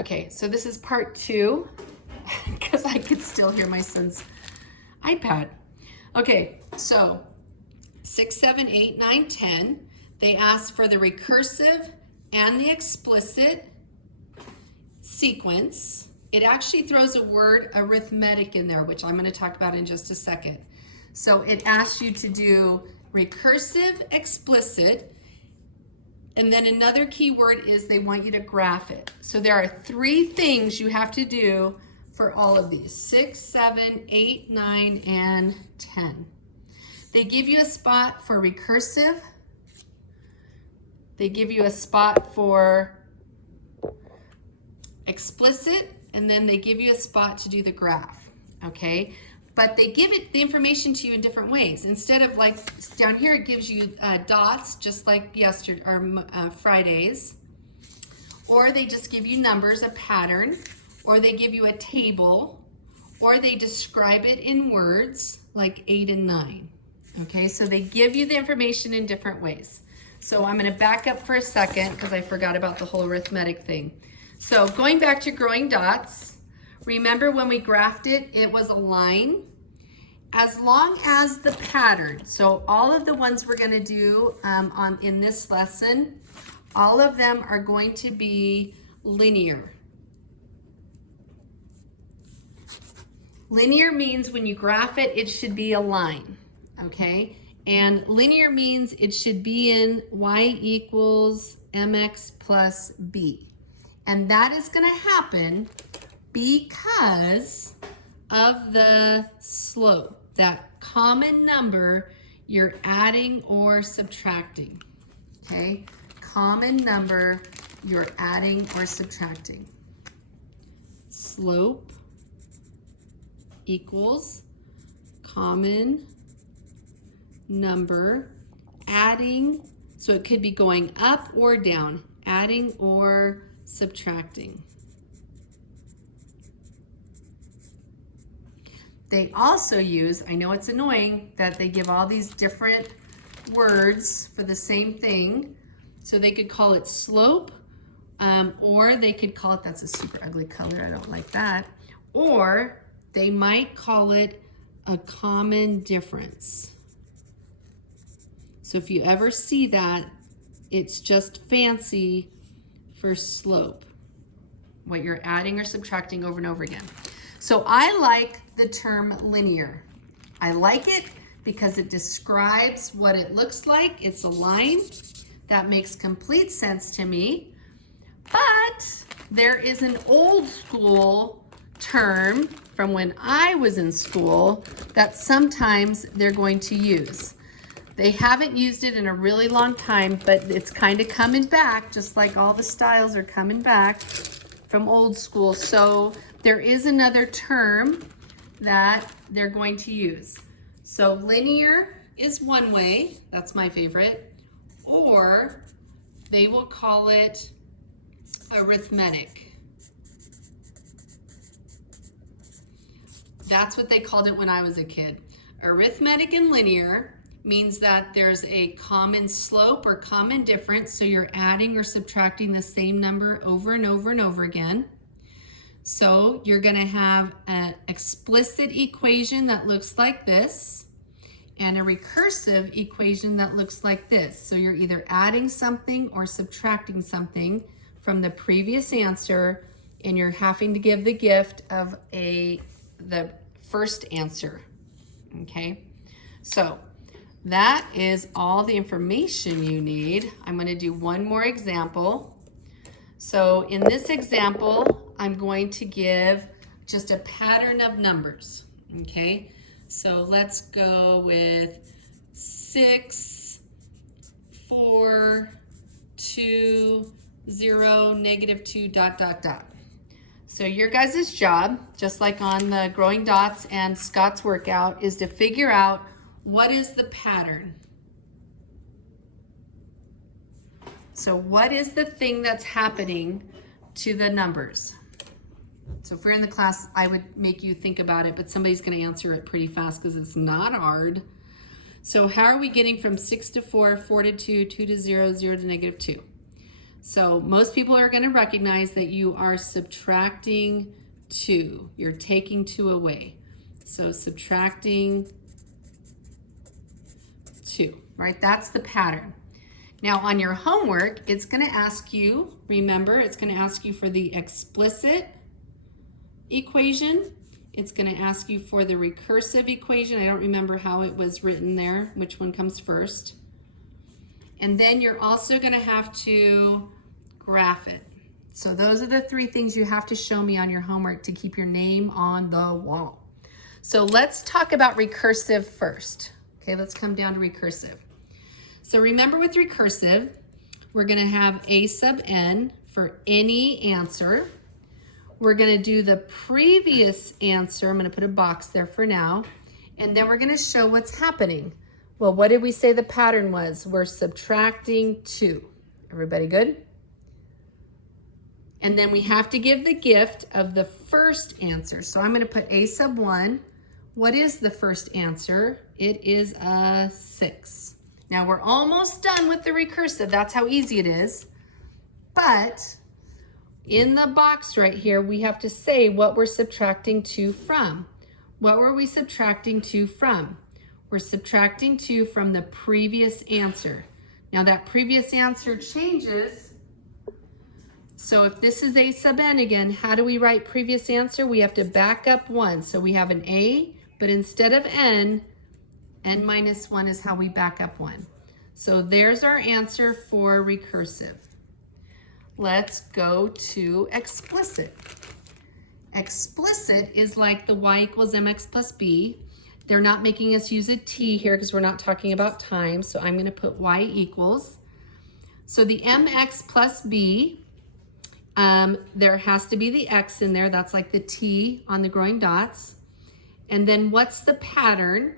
Okay, so this is part 2 because I could still hear my son's iPad. Okay, so 6, 7, 8, 9, 10. They asked for the recursive and the explicit sequence. It actually throws a word arithmetic in there, which I'm going to talk about in just a second. So it asks you to do recursive, explicit, and then another key word is they want you to graph it. So there are 3 things you have to do for all of these: 6, 7, 8, 9, and 10. They give you a spot for recursive. They give you a spot for explicit, and then they give you a spot to do the graph, okay? But they give it the information to you in different ways. Instead of like down here, it gives you dots, just like yesterday or Fridays, or they just give you numbers, a pattern, or they give you a table, or they describe it in words like 8 and 9. Okay, so they give you the information in different ways. So I'm going to back up for a second because I forgot about the whole arithmetic thing. So going back to growing dots, remember when we graphed it, it was a line. As long as the pattern, so all of the ones we're going to do in this lesson, all of them are going to be linear. Linear means when you graph it, it should be a line, okay? And linear means it should be in y equals mx plus b. And that is going to happen because of the slope, that common number you're adding or subtracting, okay? Common number you're adding or subtracting. Slope equals common number adding, so it could be going up or down, adding or subtracting. They also use, I know it's annoying that they give all these different words for the same thing, so they could call it slope, or they could call it, that's a super ugly color, I don't like that, or they might call it a common difference. So if you ever see that, it's just fancy for slope, what you're adding or subtracting over and over again. So I like the term linear. I like it because it describes what it looks like. It's a line. That makes complete sense to me. But there is an old school term from when I was in school that sometimes they're going to use. They haven't used it in a really long time, but it's kind of coming back, just like all the styles are coming back from old school. So there is another term that they're going to use. So linear is one way, that's my favorite, or they will call it arithmetic. That's what they called it when I was a kid. Arithmetic and linear means that there's a common slope or common difference, so you're adding or subtracting the same number over and over and over again. So you're going to have an explicit equation that looks like this and a recursive equation that looks like this. So you're either adding something or subtracting something from the previous answer, and you're having to give the gift of the first answer, okay? So that is all the information you need. I'm going to do one more example. So in this example, I'm going to give just a pattern of numbers, okay? So let's go with 6, 4, 2, 0, -2, ... So your guys' job, just like on the Growing Dots and Scott's workout, is to figure out what is the pattern. So what is the thing that's happening to the numbers? So if we're in the class, I would make you think about it, but somebody's going to answer it pretty fast because it's not hard. So how are we getting from 6 to 4, 4 to 2, 2 to 0, 0 to -2? So most people are going to recognize that you are subtracting 2. You're taking 2 away. So subtracting 2, right? That's the pattern. Now on your homework, it's going to ask you, remember, it's going to ask you for the explicit equation. It's going to ask you for the recursive equation. I don't remember how it was written there, which one comes first. And then you're also going to have to graph it. So those are the 3 things you have to show me on your homework to keep your name on the wall. So let's talk about recursive first. Okay, let's come down to recursive. So remember with recursive, we're going to have a sub n for any answer. We're going to do the previous answer. I'm going to put a box there for now. And then we're going to show what's happening. Well, what did we say the pattern was? We're subtracting 2. Everybody good? And then we have to give the gift of the first answer. So I'm going to put a sub 1. What is the first answer? It is a 6. Now we're almost done with the recursive. That's how easy it is. But in the box right here, we have to say what we're subtracting 2 from. What were we subtracting 2 from? We're subtracting 2 from the previous answer. Now that previous answer changes. So if this is a sub n again, how do we write previous answer? We have to back up 1. So we have an a, but instead of n minus 1 is how we back up 1. So there's our answer for recursive. Let's go to explicit. Explicit is like the y equals mx plus b. They're not making us use a t here because we're not talking about time. So I'm going to put y equals. So the mx plus b, there has to be the x in there. That's like the t on the growing dots. And then what's the pattern?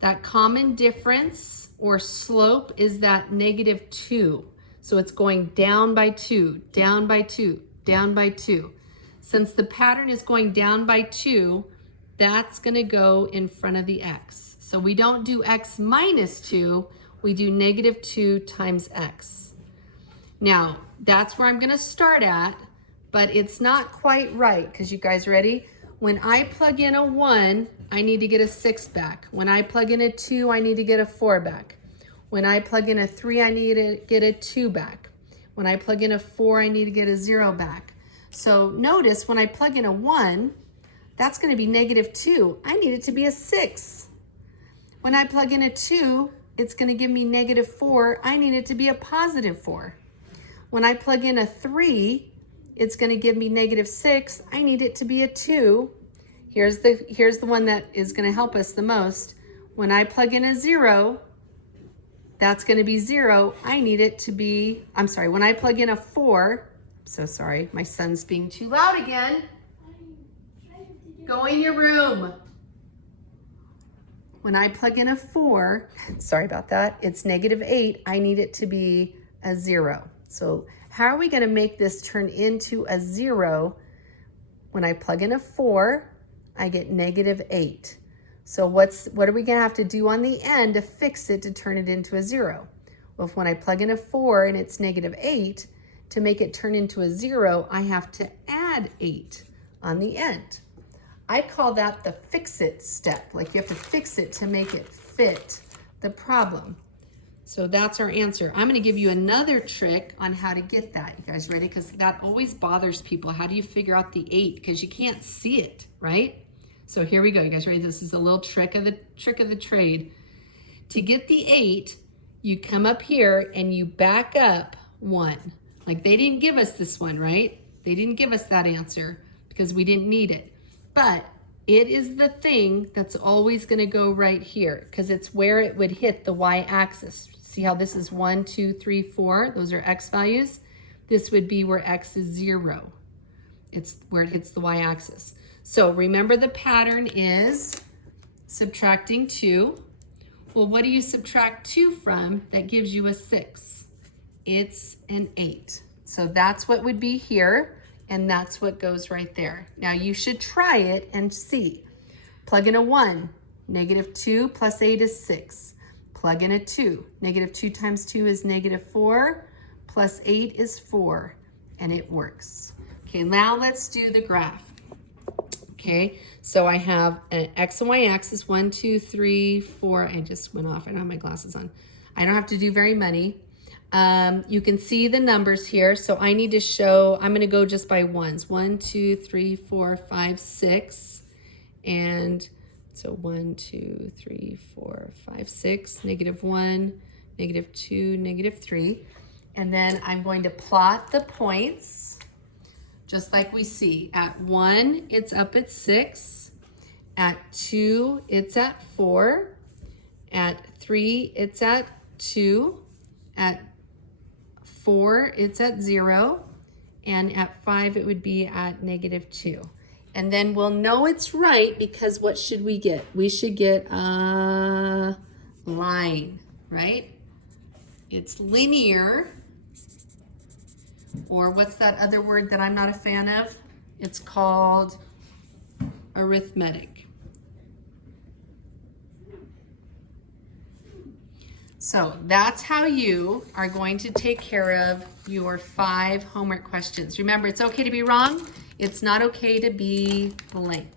That common difference or slope is that negative 2. So it's going down by 2, down by 2, down by 2. Since the pattern is going down by 2, that's going to go in front of the x. So we don't do x minus 2, we do negative 2 times x. Now, that's where I'm going to start at, but it's not quite right because you guys ready? When I plug in a 1, I need to get a 6 back. When I plug in a 2, I need to get a 4 back. When I plug in a 3, I need to get a 2 back. When I plug in a 4, I need to get a 0 back. So notice when I plug in a 1, that's going to be negative 2. I need it to be a 6. When I plug in a 2, it's going to give me negative 4. I need it to be a positive 4. When I plug in a 3, it's going to give me negative 6. I need it to be a 2. Here's the one that is going to help us the most. When I plug in a 0, that's going to be 0. I need it to be, I'm sorry, when I plug in a 4, so sorry, my son's being too loud again. Go in your room. When I plug in a 4, sorry about that, it's negative 8. I need it to be a 0. So how are we going to make this turn into a 0? When I plug in a 4, I get negative 8. So what are we going to have to do on the end to fix it to turn it into a 0? Well, if when I plug in a 4 and it's negative 8, to make it turn into a 0, I have to add 8 on the end. I call that the fix-it step. Like you have to fix it to make it fit the problem. So that's our answer. I'm going to give you another trick on how to get that. You guys ready? Because that always bothers people. How do you figure out the 8? Because you can't see it, right? So here we go. You guys ready? This is a little trick of the trade. To get the 8, you come up here and you back up 1. Like they didn't give us this one, right? They didn't give us that answer because we didn't need it. But it is the thing that's always going to go right here because it's where it would hit the y-axis. See how this is 1, 2, 3, 4. Those are x values. This would be where x is 0. It's where it hits the y-axis. So remember the pattern is subtracting 2. Well, what do you subtract 2 from that gives you a 6? It's an 8. So that's what would be here, and that's what goes right there. Now you should try it and see. Plug in a 1. Negative 2 plus 8 is 6. Plug in a 2. Negative 2 times 2 is negative 4. plus 8 is 4, and it works. Okay, now let's do the graph. Okay, so I have an x and y axis, 1, 2, 3, 4. I just went off. I don't have my glasses on. I don't have to do very many. You can see the numbers here. So I need to show, I'm going to go just by ones. 1, 2, 3, 4, 5, 6. And so 1, 2, 3, 4, 5, 6, -1, -2, -3. And then I'm going to plot the points just like we see. At 1, it's up at 6. At 2, it's at 4. At 3, it's at 2. At 4, it's at 0. And at 5, it would be at -2. And then we'll know it's right because what should we get? We should get a line, right? It's linear. Or what's that other word that I'm not a fan of? It's called arithmetic. So that's how you are going to take care of your 5 homework questions. Remember, it's okay to be wrong. It's not okay to be blank.